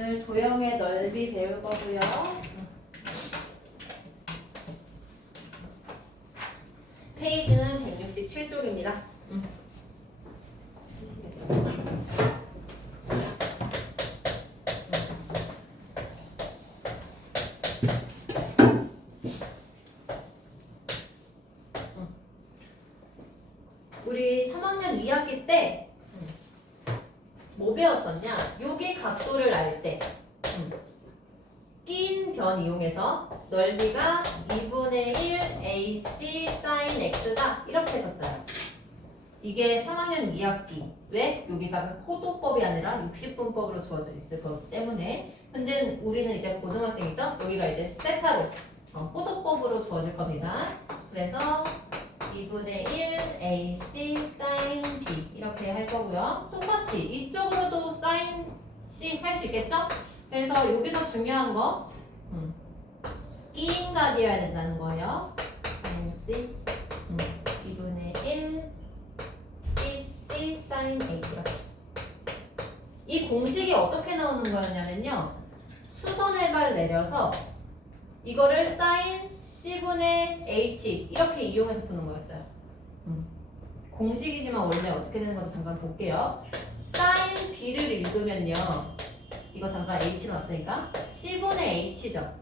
오늘 도형의 넓이 배울 거고요. 페이지는 167쪽입니다. 우리 3학년 2학기 때 뭐 배웠었냐? 여기 각도를 알 때 낀 변 이용해서 넓이가 2분의 1 AC sin x다 이렇게 했었어요. 이게 3학년 2학기. 왜? 여기가 호도법이 아니라 60분법으로 주어져 있을 거기 때문에. 근데 우리는 이제 고등학생이죠? 여기가 이제 세타로 호도법으로 주어질 겁니다. 그래서 2분의 1 AC sin B 이렇게 할 거고요. 똑같이 이쪽으로도 sin C 할 수 있겠죠? 그래서 여기서 중요한 거 끼인각이어야 된다는 거예요. C 2분의 1 BC sin A 이렇게. 이 공식이 어떻게 나오는 거였냐면요. 수선해발 내려서 이거를 sin C분의 H 이렇게 이용해서 푸는 거였어요. 공식이지만 원래 어떻게 되는 건지 잠깐 볼게요. sin B를 읽으면요. 이거 잠깐 H로 왔으니까 C분의 H죠.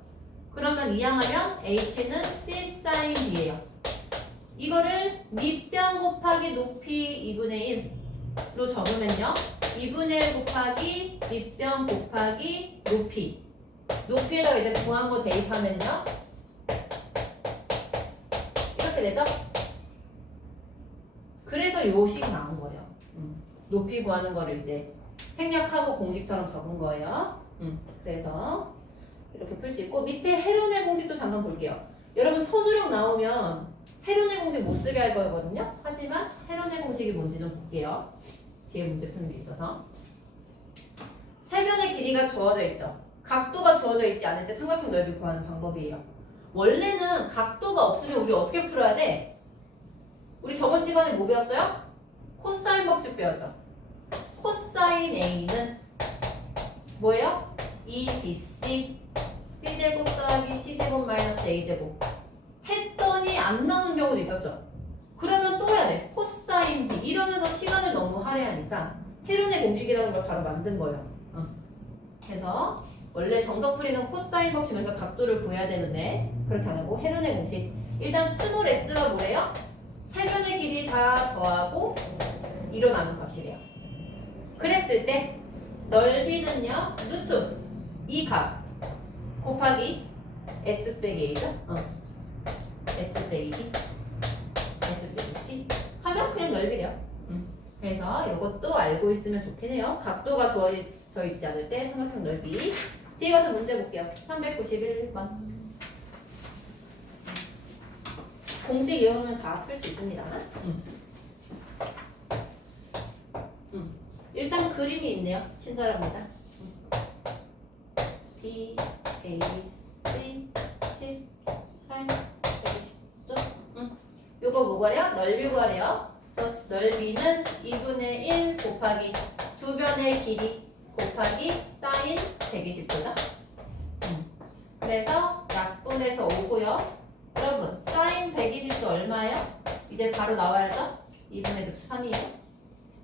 그러면 이항하면 H는 C sin B예요. 이거를 밑변 곱하기 높이 2분의 1로 적으면요. 2분의 1 곱하기 밑변 곱하기 높이. 높이에다가 이제 구한 거 대입하면요. 이렇게 되죠? 그래서 요식이 나온 거예요. 높이 구하는 거를 이제 생략하고 공식처럼 적은 거예요. 그래서 이렇게 풀 수 있고 밑에 헤론의 공식도 잠깐 볼게요. 여러분 서술형 나오면 헤론의 공식 못 쓰게 할 거거든요. 하지만 헤론의 공식이 뭔지 좀 볼게요. 뒤에 문제 푸는 게 있어서. 세변의 길이가 주어져 있죠. 각도가 주어져 있지 않을 때 삼각형 넓이 구하는 방법이에요. 원래는 각도가 없으면 우리 어떻게 풀어야 돼? 우리 저번 시간에 뭐 배웠어요? 코사인 법칙 배웠죠. 코사인 A는 뭐예요? 2BC B제곱 더하기 C제곱 마이너스 A제곱 했더니 안 나오는 경우도 있었죠. 그러면 또 해야 돼. 코사인 B 이러면서 시간을 너무 할애하니까 헤론의 공식이라는 걸 바로 만든 거예요. 그래서 원래 정석풀이는 코사인 법칙에서 각도를 구해야 되는데 그렇게 안 하고 헤론의 공식. 일단 스몰 s가 뭐래요? 세변의 길이 다 더하고 2로 나눈 값이래요. 그랬을 때 넓이는요. 루트 이 값 곱하기 s 빼기 a죠? s 빼기 b s 빼기 c 하면 그냥 넓이래요. 그래서 이것도 알고 있으면 좋긴 해요. 각도가 주어져 있지 않을 때 삼각형 넓이. 뒤에 가서 문제 볼게요. 391번. 공식 이용하면 다 풀 수 있습니다. 일단 그림이 있네요. 친절합니다. B, A, C, 10, 8, 120도. 요거 뭐 구하래요? 넓이 구하래요. 그래서 넓이는 2분의 1 곱하기 두 변의 길이 곱하기 사인 120도죠. 그래서 약분해서 5고요. 여러분 사인 120도 얼마예요? 이제 바로 나와야죠. 2분의 루트 3이에요.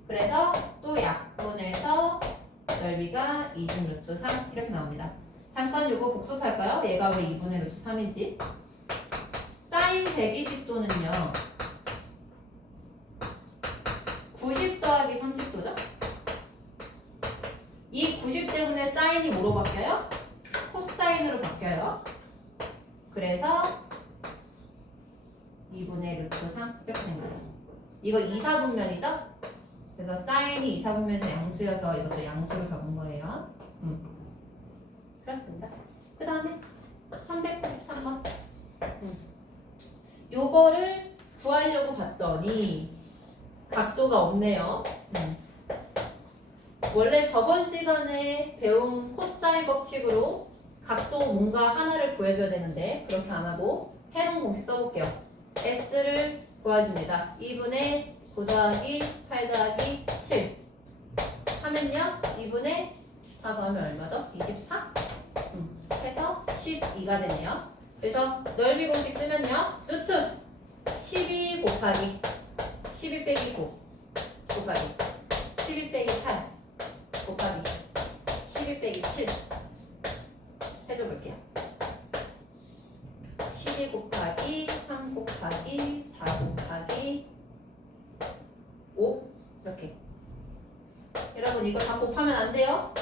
그래서 또 약분해서 넓이가 20 루트 3 이렇게 나옵니다. 잠깐 이거 복습할까요? 얘가 왜 2분의 루트 3인지. 사인 120도는요. 90 더하기 30도죠? 이 90 때문에 사인이 뭐로 바뀌어요? 코사인으로 바뀌어요. 그래서 2분의 루트 3 이렇게 된 거예요. 이거 2사분면이죠? 그래서 사인이 2사분면에서 양수여서 이것도 양수로 적은 거예요. 그렇습니다. 그 다음에 393번. 요거를 구하려고 봤더니 각도가 없네요. 원래 저번 시간에 배운 코사인 법칙으로 각도 뭔가 하나를 구해줘야 되는데 그렇게 안 하고 헤론 공식 써볼게요. S를 구해줍니다. 2분의 9 더하기 8 더하기 7 하면요 2분의 4 더하면 얼마죠? 24? 해서 12가 되네요. 그래서 넓이 공식 쓰면요. 루트 12 곱하기 12 빼기 9 곱하기 12 빼기 8 곱하기 12 빼기 7 해줘볼게요. 12 곱하기 3 곱하기 4 곱하기 5 이렇게. 여러분 이거 다 곱하면 안 돼요.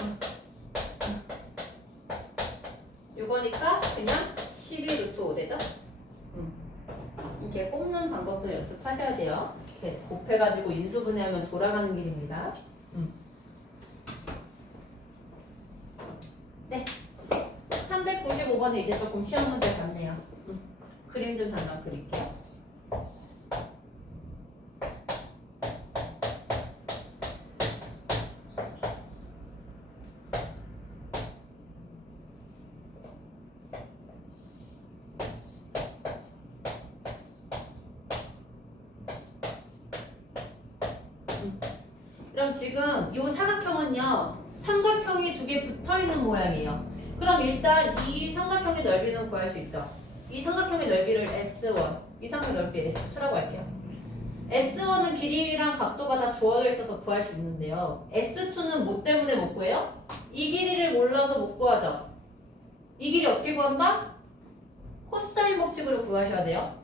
이거니까 그냥 12 루트 5 되죠? 이렇게 뽑는 방법도 연습하셔야 돼요. 이렇게 곱해가지고 인수분해하면 돌아가는 길입니다. 네. 395번에 이제 조금 시험 문제 같네요. 그림 좀 잠깐 그릴게요. 그럼 지금 이 사각형은요, 삼각형이 두 개 붙어 있는 모양이에요. 그럼 일단 이 삼각형의 넓이는 구할 수 있죠. 이 삼각형의 넓이를 S1, 이 삼각형의 넓이 S2라고 할게요. S1은 길이랑 각도가 다 주어져 있어서 구할 수 있는데요. S2는 뭐 때문에 못 구해요? 이 길이를 몰라서 못 구하죠. 이 길이 어떻게 구한다? 코사인 법칙으로 구하셔야 돼요.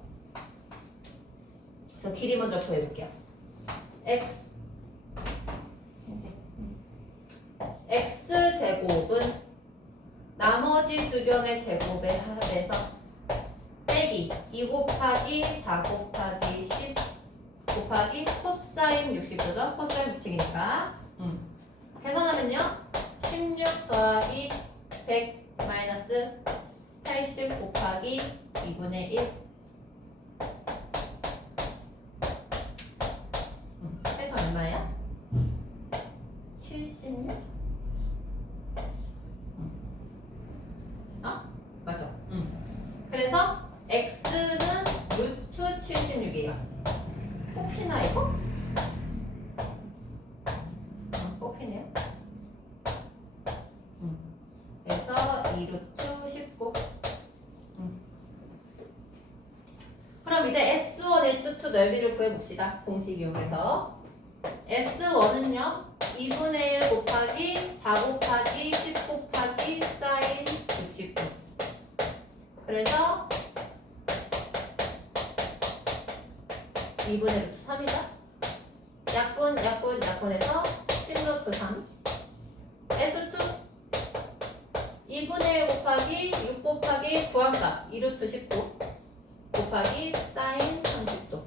그래서 길이 먼저 구해볼게요. X제곱은 나머지 두 변의 제곱에 합해서 빼기 2 곱하기 4 곱하기 10 곱하기 코사인 60도죠? 코사인 법칙이니까. 계산하면요. 16 더하기 100 마이너스 80 곱하기 2분의 1 해서 얼마예요? 76? 맞죠? 그래서 x는 루트 76이에요. 뽑히나 이거? 뽑히네요. 그래서 2루트 19. 그럼 이제 S1, S2 넓이를 구해봅시다. 공식 이용해서. S1은요. 2분의 1 곱하기 4 곱하기 10 곱하기 사인 69. 그래서 2분의 루트 3이죠? 약분해서 10루트 3. S2 2분의 1 곱하기 6 곱하기 구한값 2루트 19 곱하기 사인 30도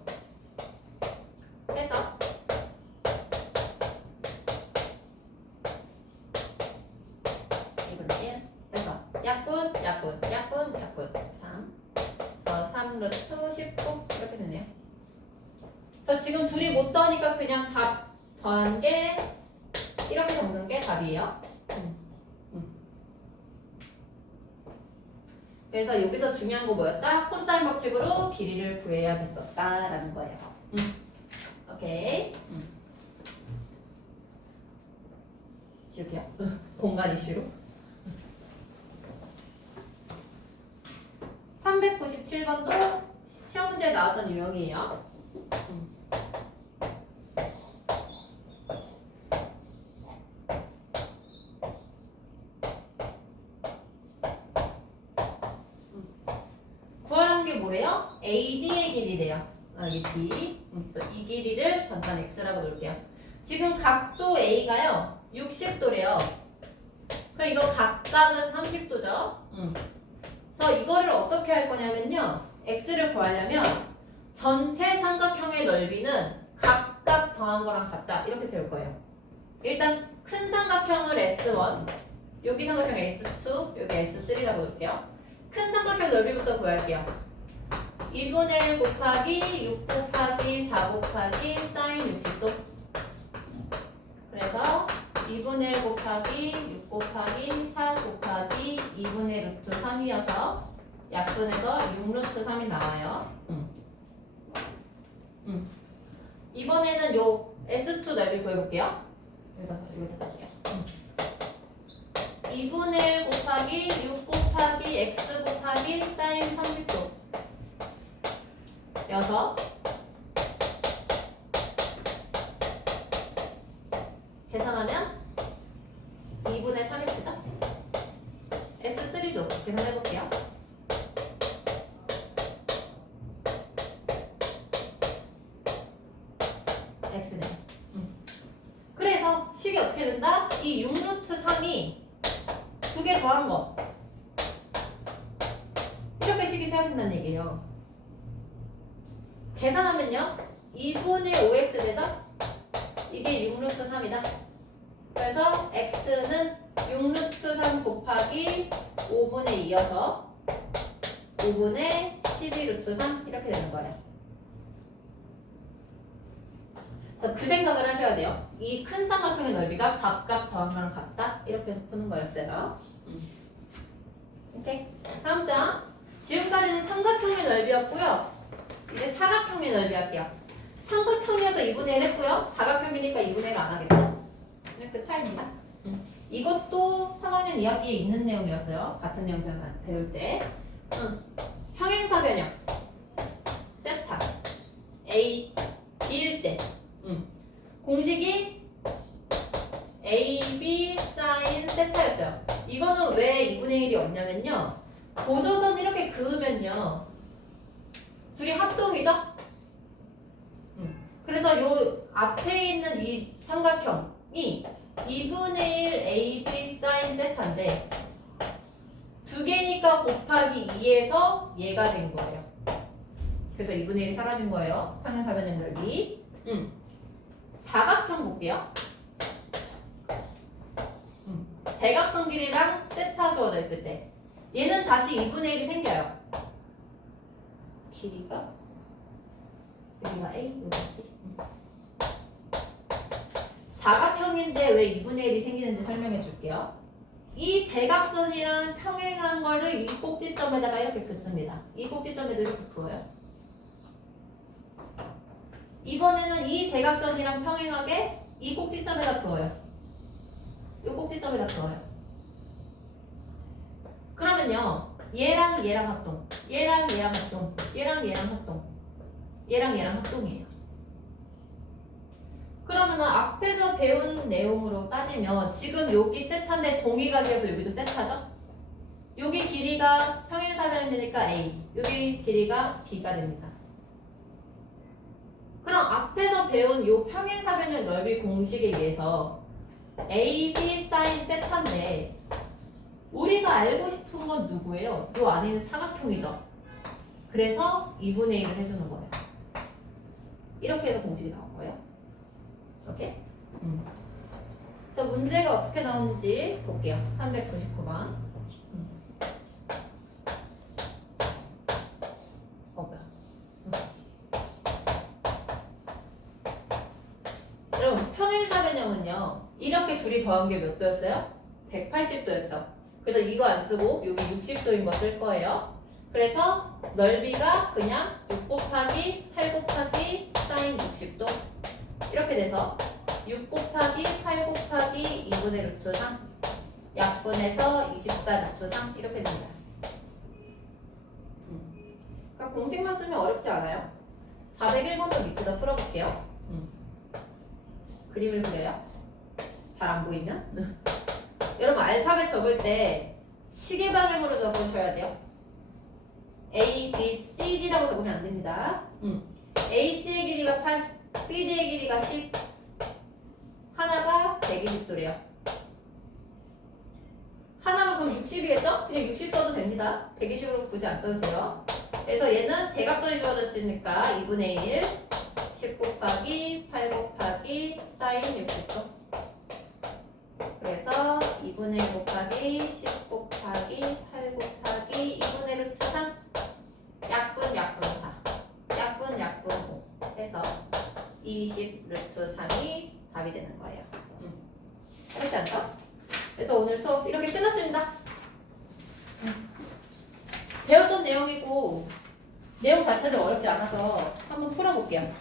해서 2분의 1 해서 약분 3 그래서 3루트 19 이렇게 되네요. 그래서 지금 둘이 못 더하니까 그냥 답 더한 게 이렇게 적는 게 답이에요. 그래서 여기서 중요한 거 뭐였다? 코사인 법칙으로 길이를 구해야 됐었다라는 거예요. 오케이. 지울게요. 공간 이슈로. 397번도 시험 문제에 나왔던 유형이에요. 구하라는 게 뭐래요? AD의 길이래요. 여기 D. 그래서 이 길이를 잠깐 X라고 놓을게요. 지금 각도 A가요. 60도래요. 그럼 이거 각각은 30도죠. 그래서 이거를 어떻게 할 거냐면요. X를 구하려면 전체 삼각형의 넓이는 각각 더한 거랑 같다. 이렇게 세울 거예요. 일단 큰 삼각형을 S1, 여기 삼각형 S2, 여기 S3라고 놓을게요. 큰 삼각형 넓이부터 구할게요. 2분의 1 곱하기 6 곱하기 4 곱하기 사인 60도. 그래서 2분의 1 곱하기 6 곱하기 4 곱하기 2분의 루트 3이어서 약분해서 6루트 3이 나와요. 이번에는 요 S2 넓이 구해볼게요. 여기다 써줄게요. 2분의 1 곱하기 6 곱하기 x 곱하기 사인 30도. 6. 계산하면 2분의 3x죠? S3도 계산해볼게요. x네. 그래서 식이 어떻게 된다? 이 6루트 3이 두 개 더한 거. 이렇게 식이 세워진다는 얘기예요. 계산하면요. 2분의 5x 되죠? 이게 6루트 3이다. 그래서 x는 6루트 3 곱하기 5분의 2여서 5분의 12루트 3 이렇게 되는 거예요. 그래서 그 생각을 하셔야 돼요. 이 큰 삼각형의 넓이가 각각 더한 거랑 같다. 이렇게 해서 푸는 거였어요. 오케이. 다음 장. 지금까지는 삼각형의 넓이였고요. 이제 사각형의 넓이 할게요. 삼각형이어서 2분의 1 했고요. 사각형이니까 2분의 1 안 하겠죠? 그 차이입니다. 이것도 3학년 2학기에 있는 내용이었어요. 같은 내용 배울 때. 평행사 변형. 세타. A, B일 때. 공식이 A, B, 사인 세타였어요. 이거는 왜 2분의 1이 없냐면요. 보조선 이렇게 그으면요. 둘이 합동이죠? 그래서 요 앞에 있는 이 삼각형이 2분의 1 AB 사인 세타인데 두 개니까 곱하기 2에서 얘가 된 거예요. 그래서 2분의 1이 사라진 거예요. 평행사 변형 넓이. 사각형 볼게요. 대각선 길이랑 세타 주어져 있을 때 얘는 다시 2분의 1이 생겨요. 길이가 A, 여기 B. 사각형인데 왜 2분의 1이 생기는지 설명해 줄게요. 이 대각선이랑 평행한 거를 이 꼭지점에다가 이렇게 긋습니다. 이 꼭지점에도 이렇게 그어요. 이번에는 이 대각선이랑 평행하게 이 꼭지점에다 그어요. 이 꼭지점에다 그어요. 그러면요. 얘랑 얘랑 합동, 얘랑 얘랑 합동, 얘랑 얘랑 합동, 얘랑 얘랑 합동이에요. 그러면은 앞에서 배운 내용으로 따지면 지금 여기 세타인데 동의각이어서 여기도 세타죠? 여기 길이가 평행사변이니까 A, 여기 길이가 B가 됩니다. 그럼 앞에서 배운 요 평행사변의 넓이 공식에 의해서 A, B 사인 세타인데 우리가 알고 싶은 건 누구예요? 요 안에 있는 사각형이죠. 그래서 2분의 1을 해주는 거예요. 이렇게 해서 공식이 나온 거예요. 이렇게. 그래서 문제가 어떻게 나오는지 볼게요. 399번. 뭐야? 여러분 평행사 변형은요. 이렇게 둘이 더한 게 몇 도였어요? 180도였죠. 그래서 이거 안 쓰고 여기 60도인 거 쓸 거예요. 그래서 넓이가 그냥 6 곱하기 8 곱하기 사인 60도 이렇게 돼서 6 곱하기 8 곱하기 2분의 루트 3 약분해서 24 루트 3 이렇게 됩니다. 그러니까 공식만 쓰면 어렵지 않아요. 401번도 밑에다 풀어볼게요. 그림을 그려요. 잘 안 보이면. 여러분 알파벳 적을 때 시계 방향으로 적으셔야 돼요. A, B, C, D라고 적으면 안 됩니다. A, C의 길이가 8, B, D의 길이가 10. 하나가 120도래요. 하나가 그럼 60이겠죠? 그냥 60 써도 됩니다. 120으로 굳이 안 써도 돼요. 그래서 얘는 대각선이 주어졌으니까 2분의 1, 10 곱하기 8 곱하기 사인 60도. 그래서 2분의 1 곱하기 10 곱하기 8 곱하기 2분의 루트 3 약분 4 약분 5 해서 20 루트 3이 답이 되는 거예요. 어렵지 않죠? 그래서 오늘 수업 이렇게 끝났습니다. 배웠던 내용이고 내용 자체도 어렵지 않아서 한번 풀어볼게요.